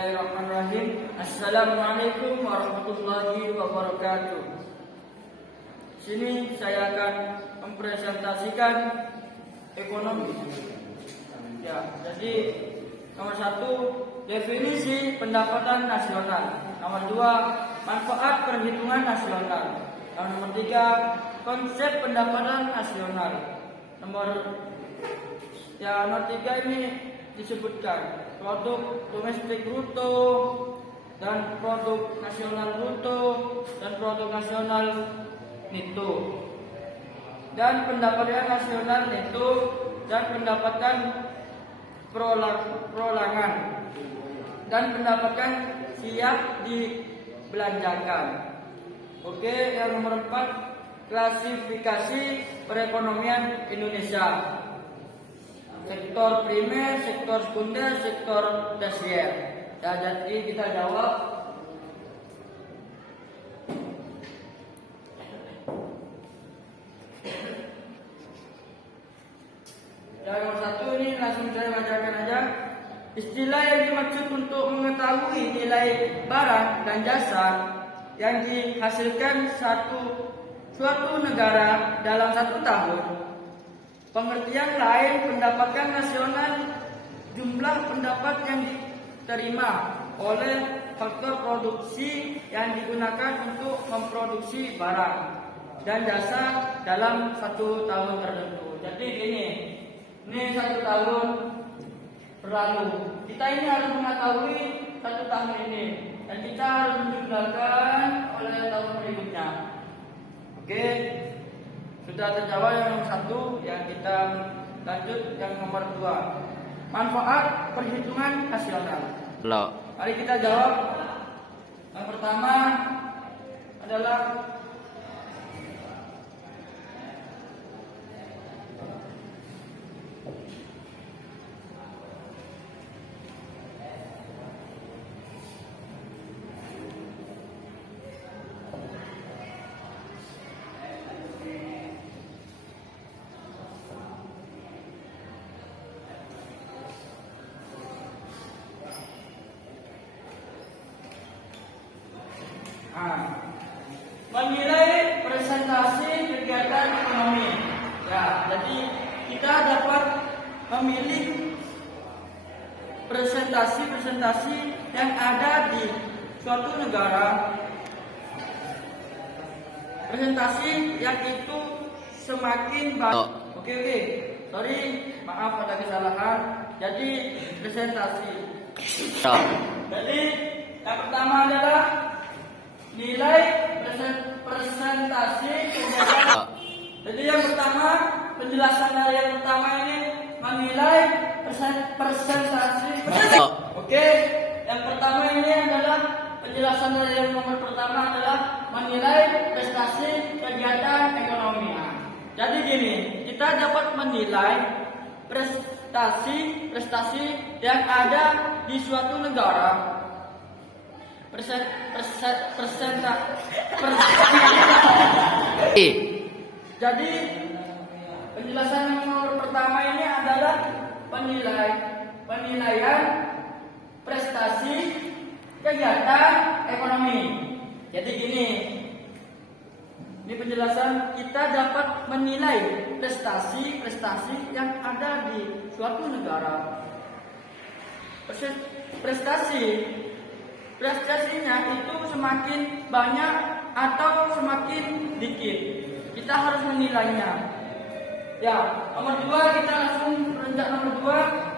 Bismillahirrahmanirrahim. Assalamualaikum warahmatullahi wabarakatuh. Sini saya akan mempresentasikan ekonomi. Ya, jadi nomor 1 definisi pendapatan nasional. Nomor 2 manfaat perhitungan nasional. Nomor 3 konsep pendapatan nasional. Nomor 3 ini disebutkan produk domestik bruto dan produk nasional bruto dan produk nasional neto, dan pendapatan nasional neto dan pendapatan perorangan dan pendapatan siap dibelanjakan. Oke, yang nomor 4 klasifikasi perekonomian Indonesia. Sektor primer, sektor sekunder, sektor tersier. Ya, jadi kita jawab. Yang nomor 1 ini langsung saya bacakan aja. Istilah yang dimaksud untuk mengetahui nilai barang dan jasa yang dihasilkan suatu negara dalam 1 tahun. Pengertian lain pendapatan nasional, jumlah pendapat yang diterima oleh faktor produksi yang digunakan untuk memproduksi barang dan jasa dalam 1 tahun tertentu. Jadi ini 1 tahun berlalu. Kita ini harus mengetahui 1 tahun ini dan kita harus menjumlahkan oleh tahun berikutnya. Oke. Sudah terjawab yang nomor 1, yang kita lanjut yang nomor 2. Manfaat perhitungan nasional. Mari kita jawab. Yang pertama adalah menilai presentasi kegiatan ekonomi. Ya, jadi kita dapat memilih presentasi yang ada di suatu negara. Presentasi yang itu semakin banyak. Oke. Sorry, maaf ada kesalahan. Jadi presentasi. Jadi yang pertama adalah nilai presentasi kegiatan. Jadi yang pertama, penjelasan dari yang pertama ini menilai presentasi. Oke, yang pertama ini adalah penjelasan dari yang nomor pertama adalah menilai prestasi kegiatan ekonomi. Jadi gini, kita dapat menilai prestasi yang ada di suatu negara. Jadi penjelasan nomor pertama ini adalah penilaian prestasi kegiatan ekonomi. Jadi gini, ini penjelasan kita dapat menilai prestasi yang ada di suatu negara. Prestasinya itu semakin banyak atau semakin dikit. Kita harus menilainya. Ya, nomor 2 kita langsung renjak nomor 2.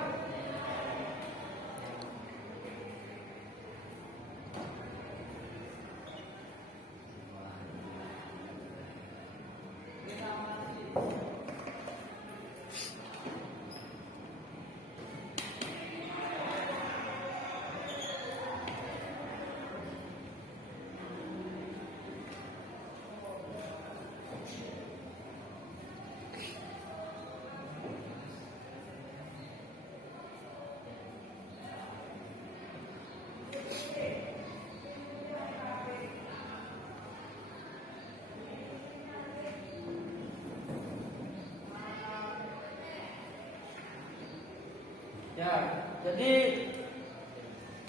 Ya, jadi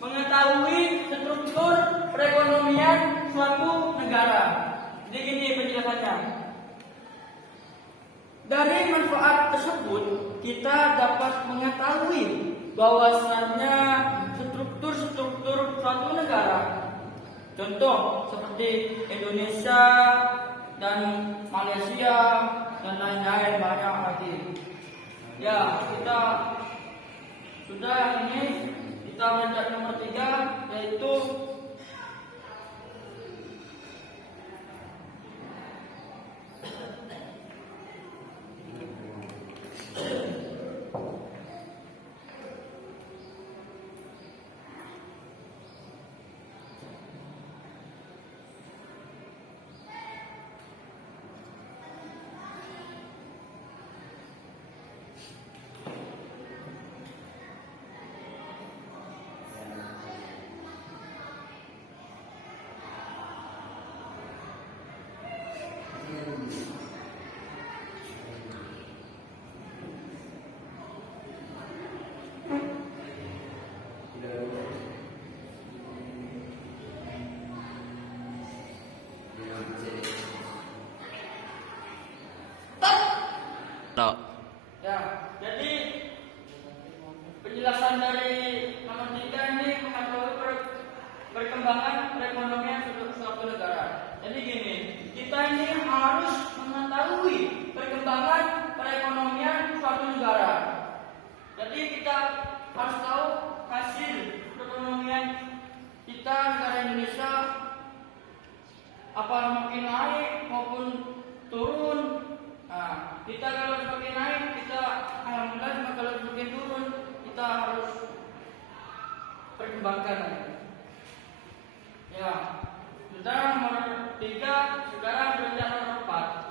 mengetahui perekonomian suatu negara. Jadi gini penjelasannya. Dari manfaat tersebut kita dapat mengetahui bahwasannya struktur suatu negara. Contoh seperti Indonesia dan Malaysia dan lain-lain banyak lagi. Ya, kita sudah ini kita belajar nomor 3 yaitu No. ya, jadi penjelasan dari nomor 3 ini mengetahui perkembangan perekonomian suatu negara. Jadi gini, kita ini harus mengetahui perkembangan perekonomian suatu negara. Jadi kita harus tahu hasil perekonomian kita negara Indonesia apa makin naik maupun turun. Nah, kita kalau semakin naik kita alhamdulillah, kalau semakin turun kita harus perkembangkan. Ya, sudah nomor 3, sekarang belajar nomor 4.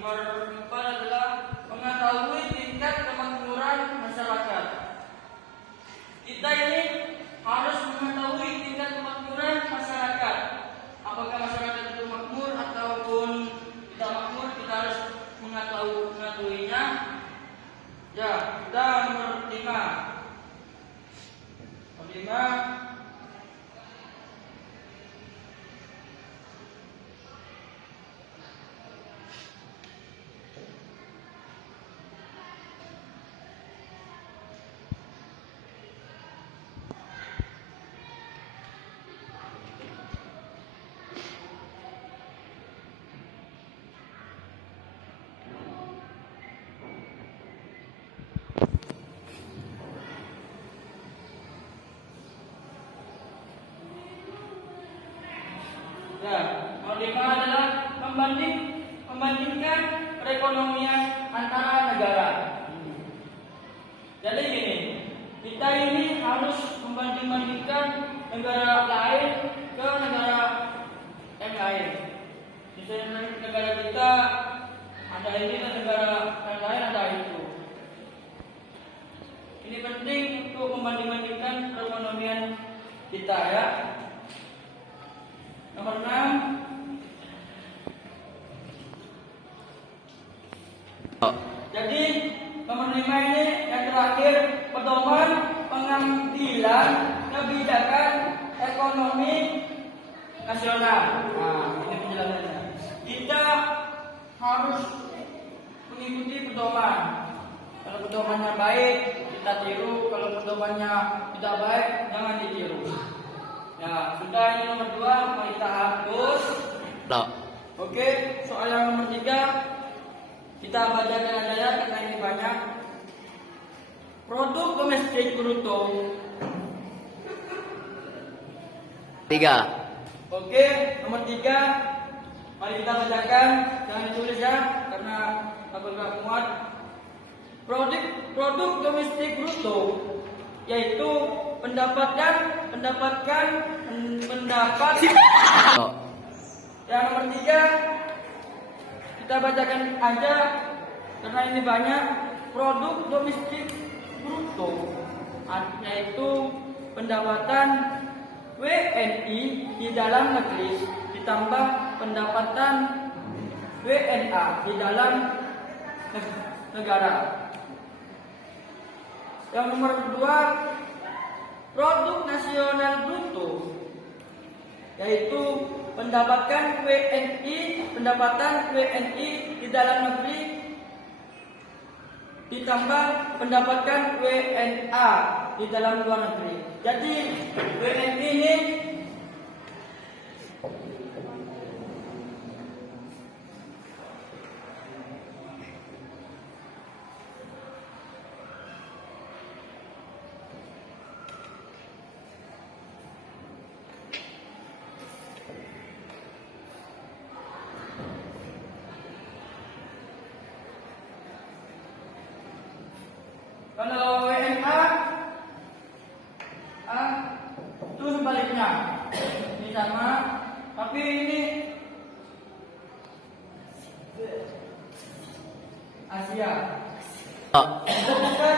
Nomor 4 adalah mengetahui tingkat kemakmuran masyarakat. Kita ini harus mengetahui tingkat kemakmuran masyarakat. Apakah masyarakat itu makmur ataupun tidak makmur, kita harus mengetahuinya. Ya, kita nomor 5. Nomor 5. Ya, nomor 5 adalah membandingkan perekonomian antara negara. Jadi gini, kita ini harus membanding-bandingkan negara lain ke negara yang lain. Misalnya negara kita ada ini dan negara yang lain ada itu. Ini penting untuk membanding-bandingkan perekonomian kita ya. Nomor 6. Jadi nomor 5 ini yang terakhir, pedoman pengambilan kebijakan ekonomi nasional. Nah, ini penjelasannya. Kita harus mengikuti pedoman. Kalau pedomannya baik, kita tiru. Kalau pedomannya tidak baik, jangan ditiru. Ya, sudah, ini nomor 2, mari kita hapus. No. Oke, soal yang nomor 3 kita bacakan aja ya, karena ini banyak. Produk domestik bruto 3. Oke, nomor 3 mari kita bacakan, jangan ditulis ya, karena takut gak muat. produk domestik bruto, yaitu pendapatan pendapat. No. Yang nomor 3 kita bacakan aja karena ini banyak. Produk domestik bruto yaitu pendapatan WNI di dalam negeri ditambah pendapatan WNA di dalam negara. Yang nomor 2, produk nasional bruto, yaitu pendapatan WNI di dalam negeri ditambah pendapatan WNA di dalam luar negeri. Jadi WNI ini kalau WNA itu sebaliknya, ini sama, tapi ini Asia. No. Bukan,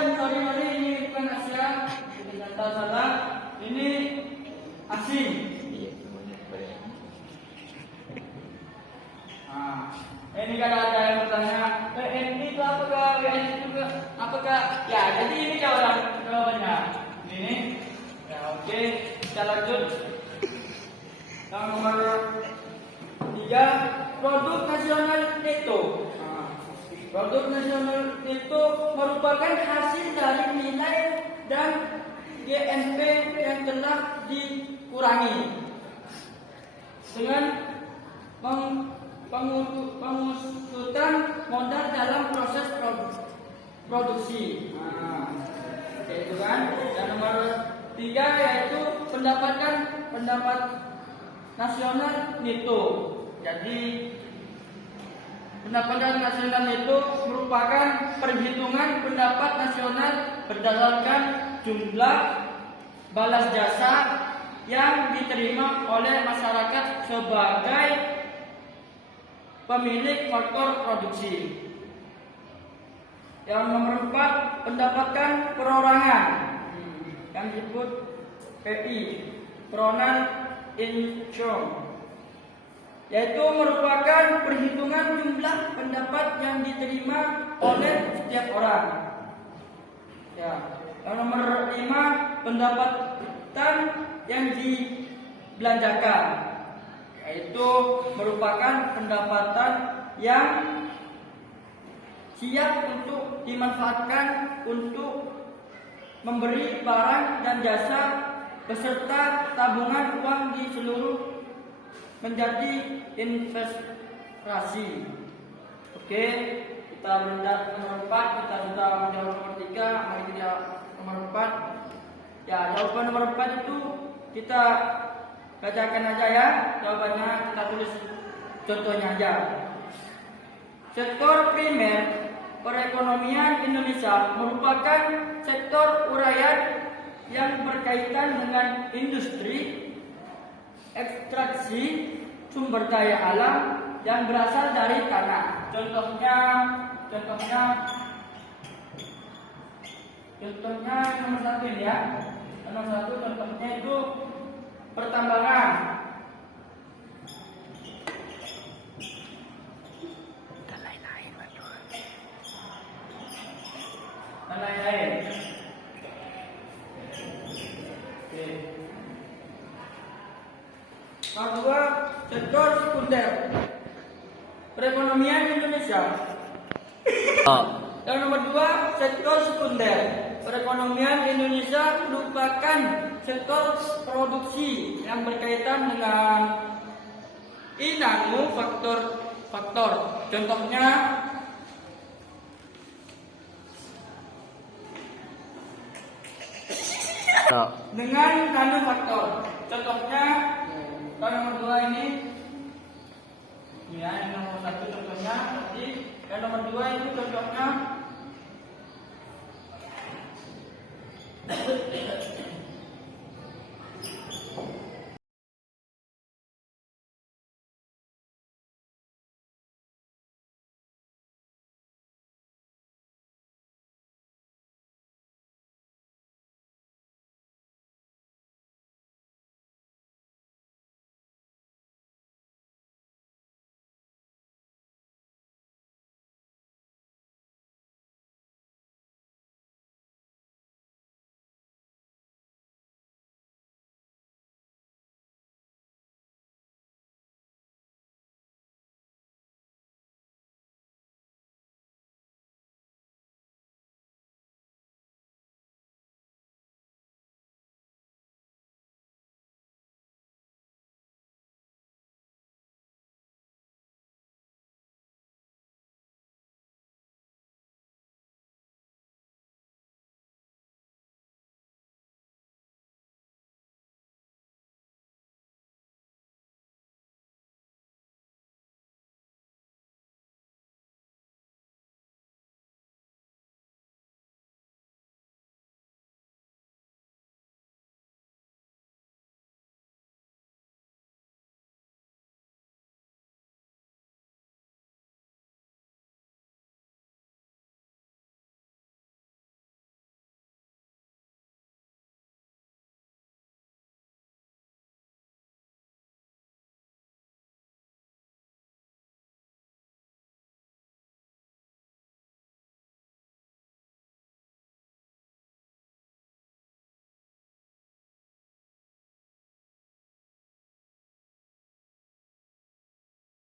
ini bukan Asia, ini salah, ini asing. Ini kan ada yang bertanya, WNI itu apakah, WNI itu apakah? Ya, jadi ini jawabannya. Ini, ya oke, kita lanjut. Yang nomor 3, produk nasional neto. Produk nasional neto merupakan hasil dari nilai dan GNP yang telah dikurangi dengan pengusutan modal dalam proses produksi. Itu kan. Yang nomor 3 yaitu pendapat nasional neto. Jadi pendapatan nasional neto merupakan perhitungan pendapat nasional berdasarkan jumlah balas jasa yang diterima oleh masyarakat sebagai pemilik faktor produksi. Yang nomor 4, pendapatan perorangan yang disebut PI, personal income, yaitu merupakan perhitungan jumlah pendapat yang diterima oleh setiap orang. Ya. Yang nomor 5, pendapatan yang dibelanjakan, yaitu merupakan pendapatan yang siap untuk dimanfaatkan untuk memberi barang dan jasa beserta tabungan uang di seluruh menjadi investasi. Oke, kita mendapat nomor 4, kita sudah menjawab nomor 3, mari kita nomor 4. Ya, jawaban nomor 4 itu kita bacakan aja ya, jawabannya kita tulis contohnya aja. Sektor primer perekonomian Indonesia merupakan sektor uraian yang berkaitan dengan industri, ekstraksi sumber daya alam yang berasal dari tanah. Contohnya nomor 1 ini ya. Nomor 1 contohnya itu pertambangan. Dan lain-lain. Oke. Nomor 2, sektor sekunder perekonomian Indonesia. No. Yang nomor 2, sektor sekunder perekonomian Indonesia merupakan sektor produksi yang berkaitan dengan faktor. Contohnya No. dengan manufaktur. Contohnya kalau nomor 2 ini ya, yang nomor 1 contohnya tadi, yang nomor 2 itu contohnya